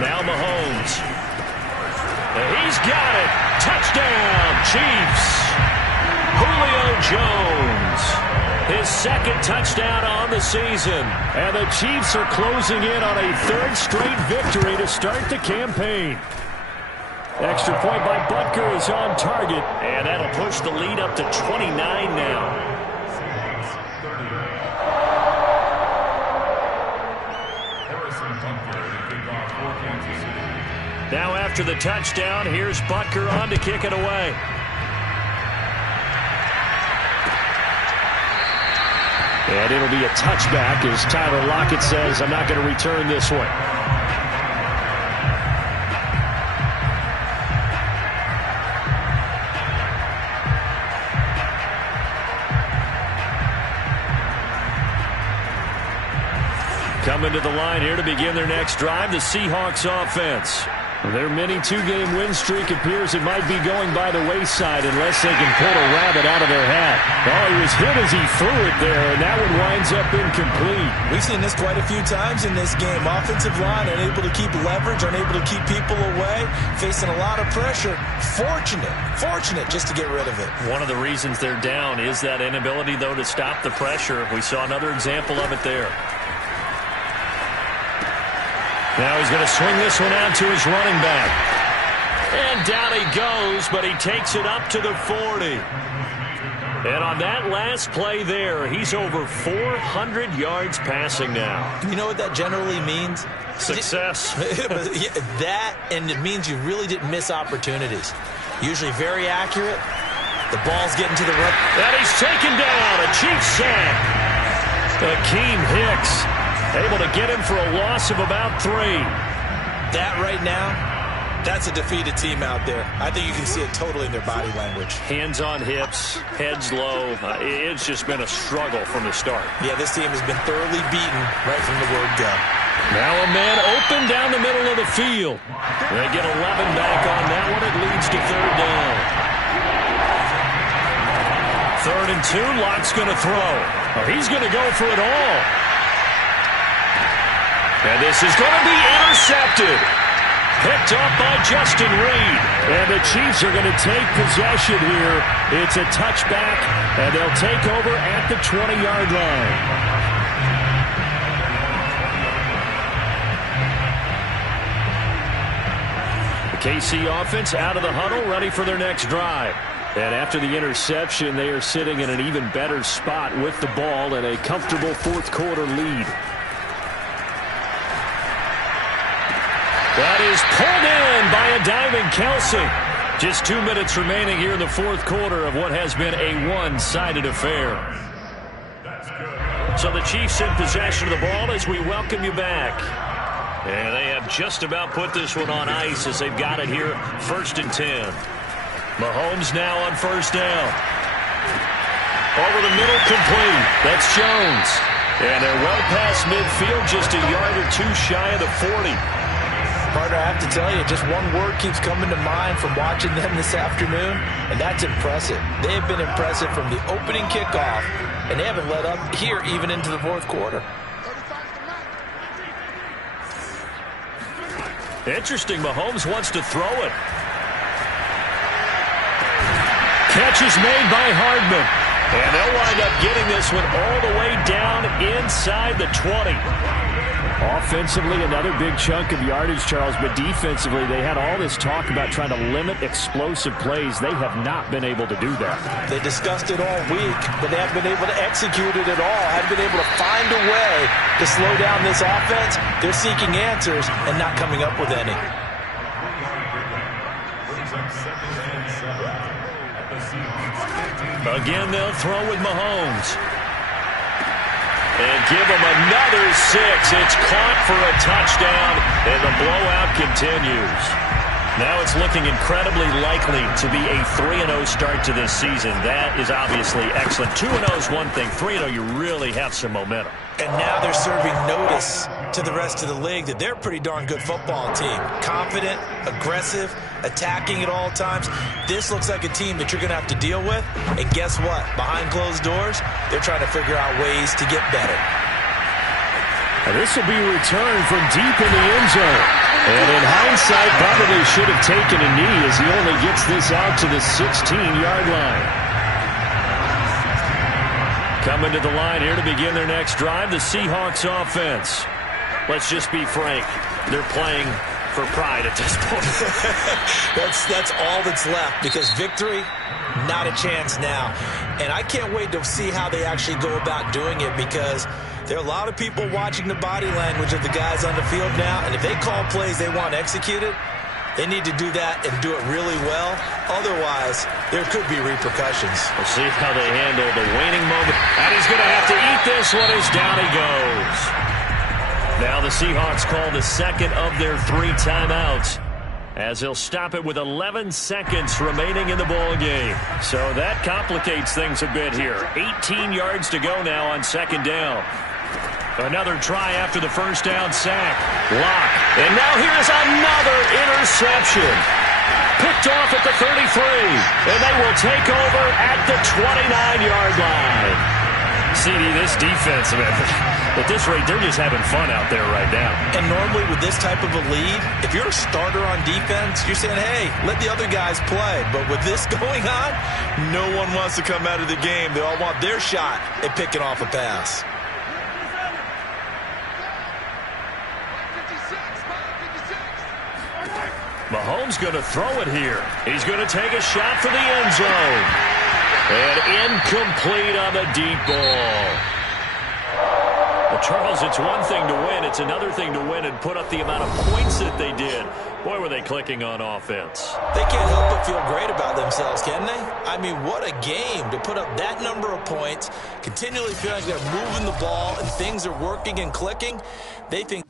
Now Mahomes. And he's got it. Touchdown, Chiefs. Julio Jones. His 2nd touchdown on the season. And the Chiefs are closing in on a 3rd straight victory to start the campaign. Extra point by Butker is on target, and that'll push the lead up to 29 now. Now after the touchdown, here's Butker on to kick it away. And it'll be a touchback as Tyler Lockett says, I'm not going to return this one. Coming to the line here to begin their next drive, the Seahawks offense. Their mini 2-game win streak appears it might be going by the wayside unless they can pull a rabbit out of their hat. Oh, he was hit as he threw it there, and that one winds up incomplete. We've seen this quite a few times in this game. Offensive line unable to keep leverage, unable to keep people away, facing a lot of pressure. Fortunate just to get rid of it. One of the reasons they're down is that inability, though, to stop the pressure. We saw another example of it there. Now he's going to swing this one out to his running back. And down he goes, but he takes it up to the 40. And on that last play there, he's over 400 yards passing now. You know what that generally means? Success. That, and it means you really didn't miss opportunities. Usually very accurate. The ball's getting to the right. And he's taken down. A Chiefs sack. Akeem Hicks able to get him for a loss of about 3. That right now, that's a defeated team out there. I think you can see it totally in their body language. Hands on hips, heads low. It's just been a struggle from the start. Yeah, this team has been thoroughly beaten right from the word go. Now a man open down the middle of the field. They get 11 back on that one. It leads to 3rd down. 3rd and 2. Lock's going to throw. Oh, he's going to go for it all. And this is going to be intercepted. Picked up by Justin Reed. And the Chiefs are going to take possession here. It's a touchback, and they'll take over at the 20-yard line. The KC offense out of the huddle, ready for their next drive. And after the interception, they are sitting in an even better spot with the ball and a comfortable 4th quarter lead. That is pulled in by a diving Kelsey. Just 2 minutes remaining here in the 4th quarter of what has been a one-sided affair. So the Chiefs in possession of the ball as we welcome you back. And they have just about put this one on ice as they've got it here, 1st and 10. Mahomes now on 1st down. Over the middle, complete. That's Jones. And they're well past midfield, just a yard or 2 shy of the 40. Partner, I have to tell you, just one word keeps coming to mind from watching them this afternoon, and that's impressive. They have been impressive from the opening kickoff, and they haven't let up here even into the 4th quarter. Interesting, Mahomes wants to throw it. Catch is made by Hardman. And they'll wind up getting this one all the way down inside the 20. Offensively, another big chunk of yardage, Charles, but defensively, they had all this talk about trying to limit explosive plays. They have not been able to do that. They discussed it all week, but they haven't been able to execute it at all. Haven't been able to find a way to slow down this offense. They're seeking answers and not coming up with any. Again, they'll throw with Mahomes. And give him another 6. It's caught for a touchdown, and the blowout continues. Now it's looking incredibly likely to be a 3-0 start to this season. That is obviously excellent. 2-0 is one thing. 3-0, you really have some momentum. And now they're serving notice to the rest of the league that they're a pretty darn good football team. Confident, aggressive, attacking at all times. This looks like a team that you're going to have to deal with. And guess what? Behind closed doors, they're trying to figure out ways to get better. And this will be returned from deep in the end zone. And in hindsight, probably should have taken a knee as he only gets this out to the 16-yard line. Coming to the line here to begin their next drive, the Seahawks offense. Let's just be frank. They're playing for pride at this point. That's all that's left, because victory, not a chance now. And I can't wait to see how they actually go about doing it, because there are a lot of people watching the body language of the guys on the field now, and if they call plays they want executed, they need to do that and do it really well. Otherwise, there could be repercussions. We'll see how they handle the waning moment. And he's going to have to eat this one as down he goes. Now the Seahawks call the second of their 3 timeouts, as they'll stop it with 11 seconds remaining in the ball game. So that complicates things a bit here. 18 yards to go now on 2nd down. Another try after the 1st down sack. Lock. And now here's another interception. Picked off at the 33. And they will take over at the 29-yard line. CD, this defense, man, at this rate, they're just having fun out there right now. And normally with this type of a lead, if you're a starter on defense, you're saying, hey, let the other guys play. But with this going on, no one wants to come out of the game. They all want their shot at picking off a pass. Mahomes going to throw it here. He's going to take a shot for the end zone. And incomplete on the deep ball. Well, Charles, it's one thing to win. It's another thing to win and put up the amount of points that they did. Boy, were they clicking on offense. They can't help but feel great about themselves, can they? I mean, what a game to put up that number of points, continually feel like they're moving the ball and things are working and clicking. They think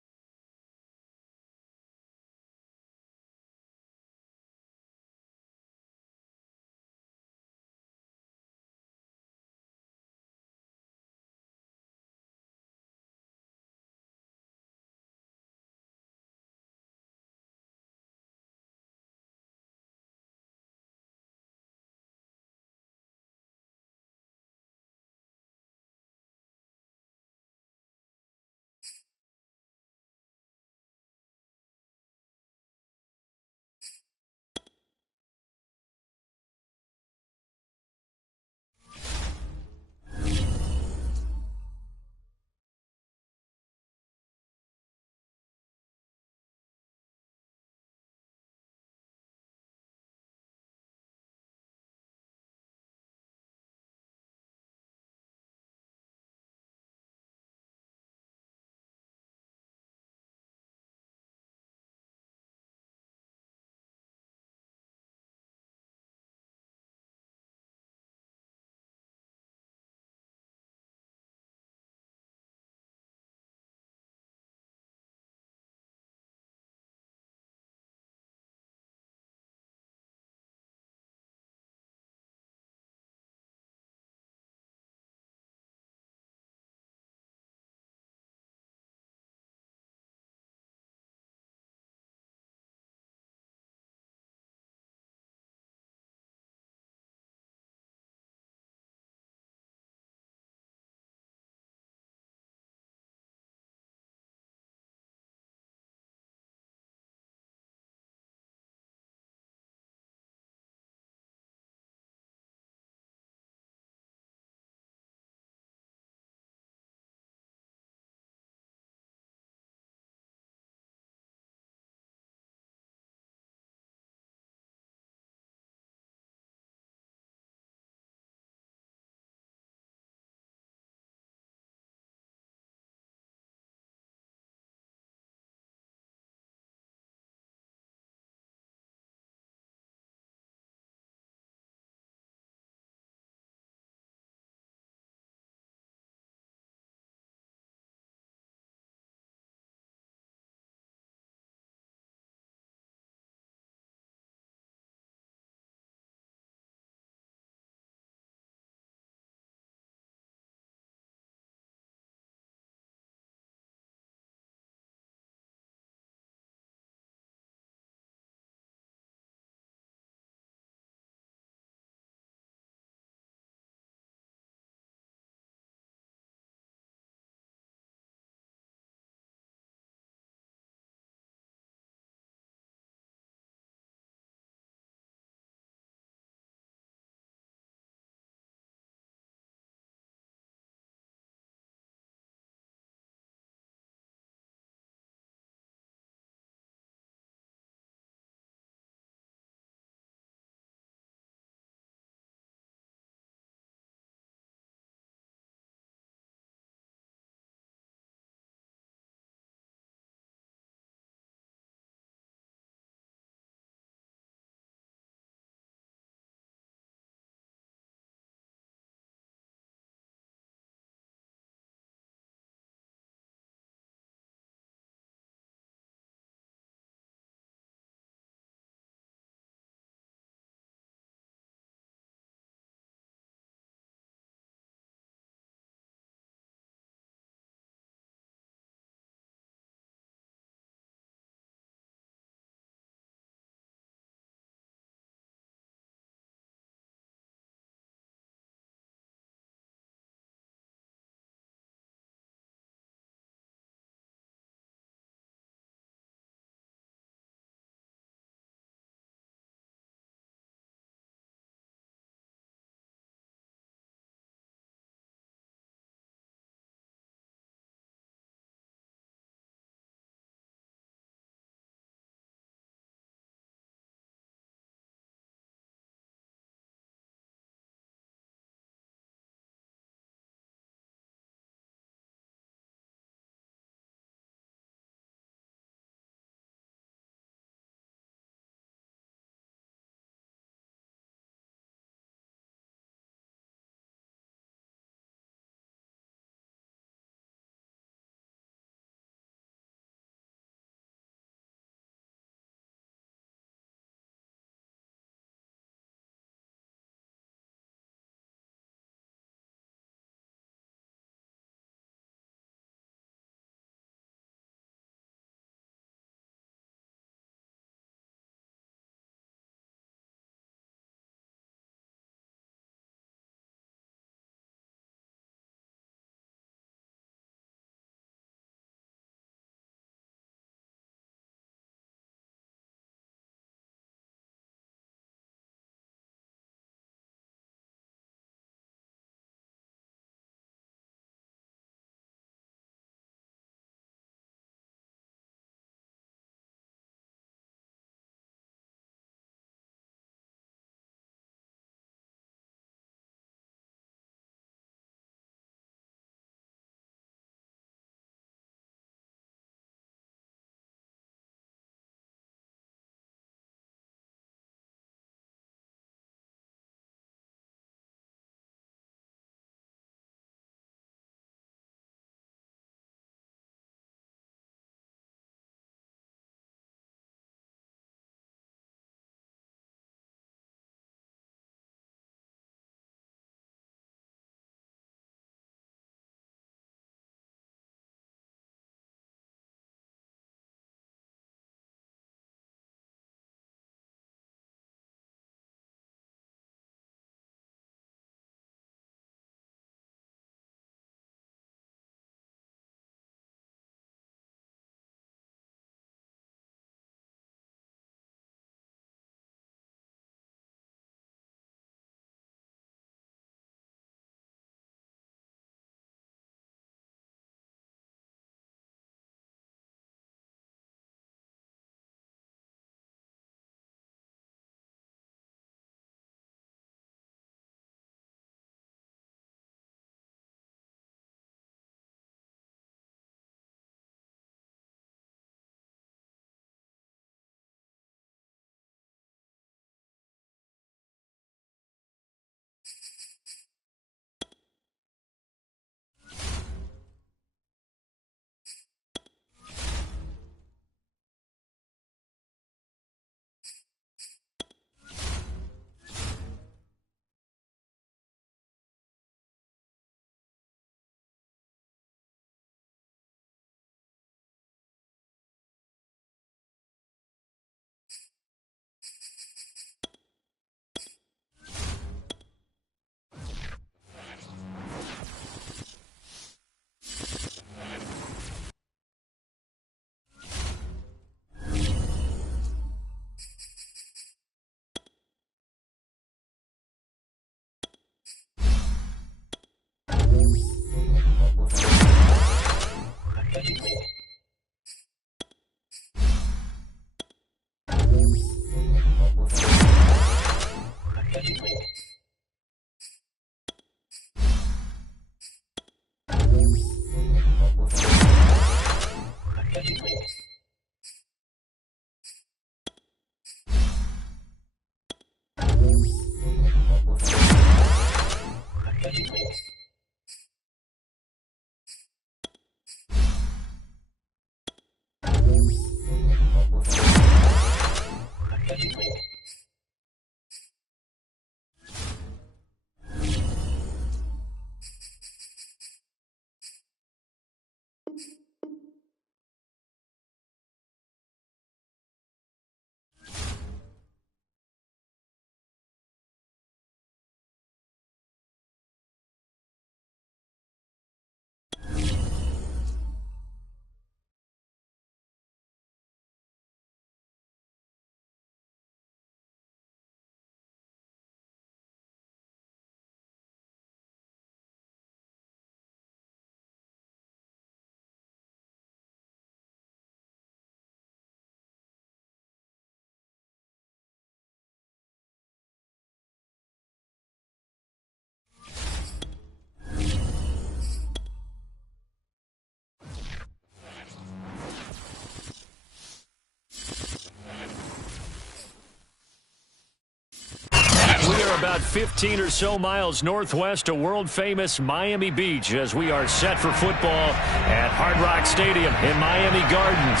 about 15 or so miles northwest of world-famous Miami Beach as we are set for football at Hard Rock Stadium in Miami Gardens.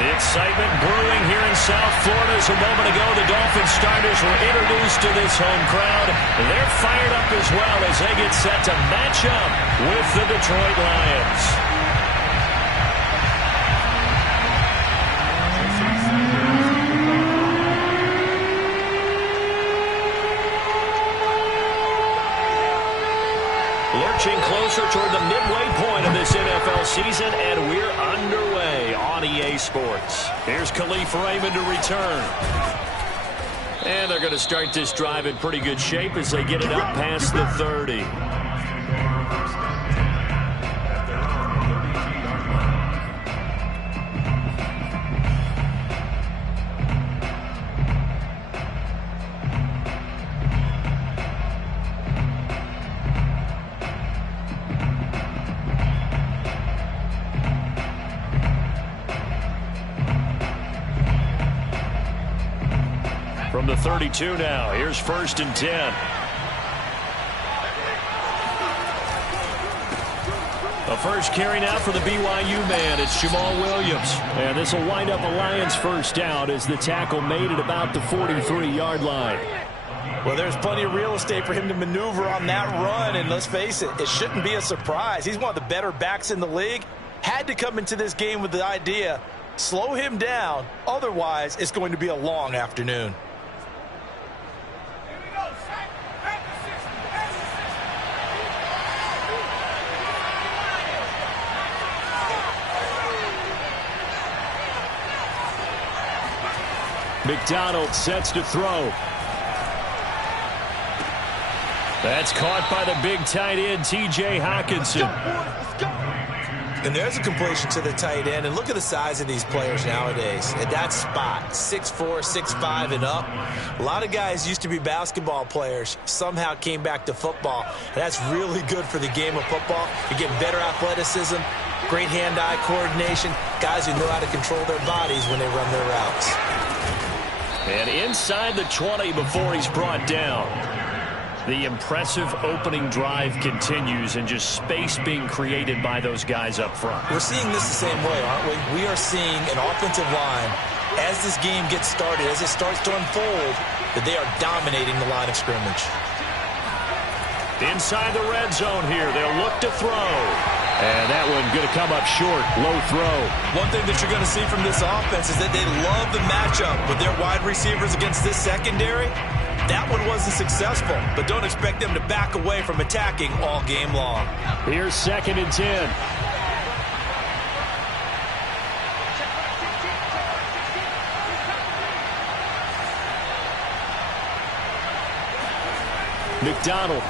The excitement brewing here in South Florida as a moment ago the Dolphins starters were introduced to this home crowd. They're fired up as well as they get set to match up with the Detroit Lions. Lurching closer toward the midway point of this NFL season, and we're underway on EA Sports. Here's Khalif Raymond to return. And they're going to start this drive in pretty good shape as they get it up past the 30. From the 32 now, here's 1st and 10. A first carry now for the BYU man. It's Jamal Williams. And this will wind up a Lions first down as the tackle made it about the 43-yard line. Well, there's plenty of real estate for him to maneuver on that run. And let's face it, it shouldn't be a surprise. He's one of the better backs in the league. Had to come into this game with the idea, slow him down. Otherwise, it's going to be a long afternoon. McDonald sets to throw. That's caught by the big tight end, T.J. Hockenson. And there's a completion to the tight end. And look at the size of these players nowadays. At that spot, 6'4", 6'5", and up. A lot of guys used to be basketball players, somehow came back to football. And that's really good for the game of football. You're getting better athleticism, great hand-eye coordination, guys who know how to control their bodies when they run their routes. And inside the 20 before he's brought down. The impressive opening drive continues and just space being created by those guys up front. We're seeing this the same way, aren't we? We are seeing an offensive line, as this game gets started, as it starts to unfold, that they are dominating the line of scrimmage. Inside the red zone here, they'll look to throw. And that one going to come up short, low throw. One thing that you're going to see from this offense is that they love the matchup with their wide receivers against this secondary. That one wasn't successful, but don't expect them to back away from attacking all game long. Here's 2nd and 10. McDonald.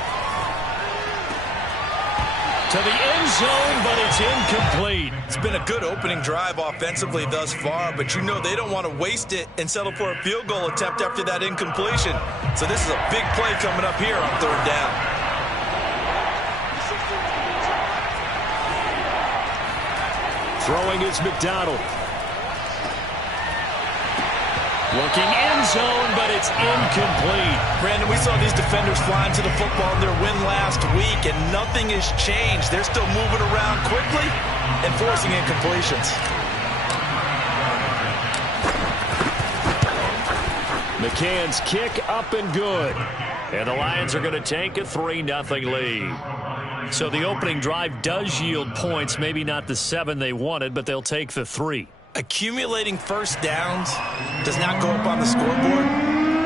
To the end zone, but it's incomplete. It's been a good opening drive offensively thus far, but you know they don't want to waste it and settle for a field goal attempt after that incompletion. So this is a big play coming up here on 3rd down. Throwing is McDonald. Looking end zone, but it's incomplete. Brandon, we saw these defenders flying to the football in their win last week, and nothing has changed. They're still moving around quickly and forcing incompletions. McCann's kick up and good. And the Lions are going to take a 3-0 lead. So the opening drive does yield points, maybe not the 7 they wanted, but they'll take the 3. Accumulating first downs does not go up on the scoreboard,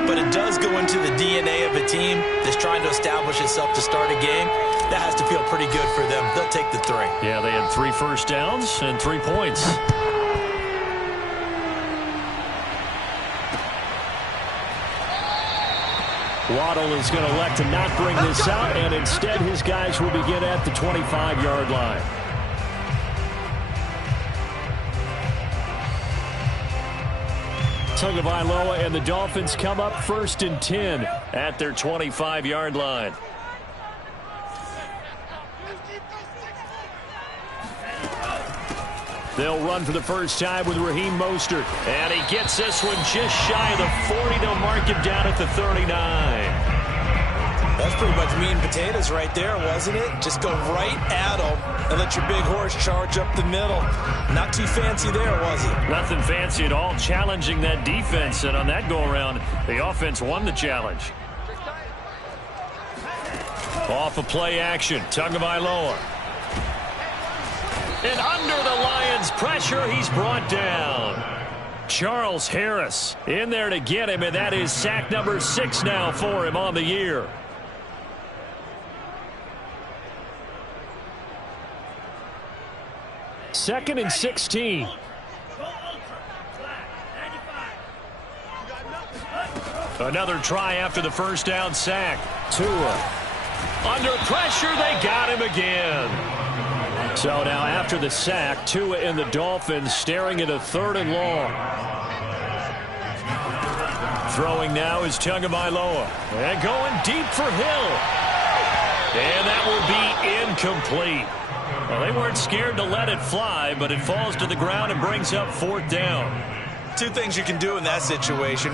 but it does go into the DNA of a team that's trying to establish itself to start a game. That has to feel pretty good for them. They'll take the 3. Yeah, they had 3 first downs and 3 points. Waddle is going to elect to not bring this out, and instead his guys will begin at the 25-yard line. Tagovailoa and the Dolphins come up 1st and 10 at their 25-yard line. They'll run for the first time with Raheem Mostert. And he gets this one just shy of the 40. They'll mark him down at the 39. That's pretty much meat and potatoes right there, wasn't it? Just go right at them and let your big horse charge up the middle. Not too fancy there, was it? Nothing fancy at all, challenging that defense. And on that go-around, the offense won the challenge. Off of play action, Tagovailoa. And under the Lions' pressure, he's brought down. Charles Harris in there to get him, and that is sack number 6 now for him on the year. Second and 16. Another try after the first down sack. Tua. Under pressure, they got him again. So now after the sack, Tua and the Dolphins staring at a 3rd and long. Throwing now is Tagovailoa. And going deep for Hill. And that will be incomplete. Well, they weren't scared to let it fly, but it falls to the ground and brings up 4th down. Two things you can do in that situation.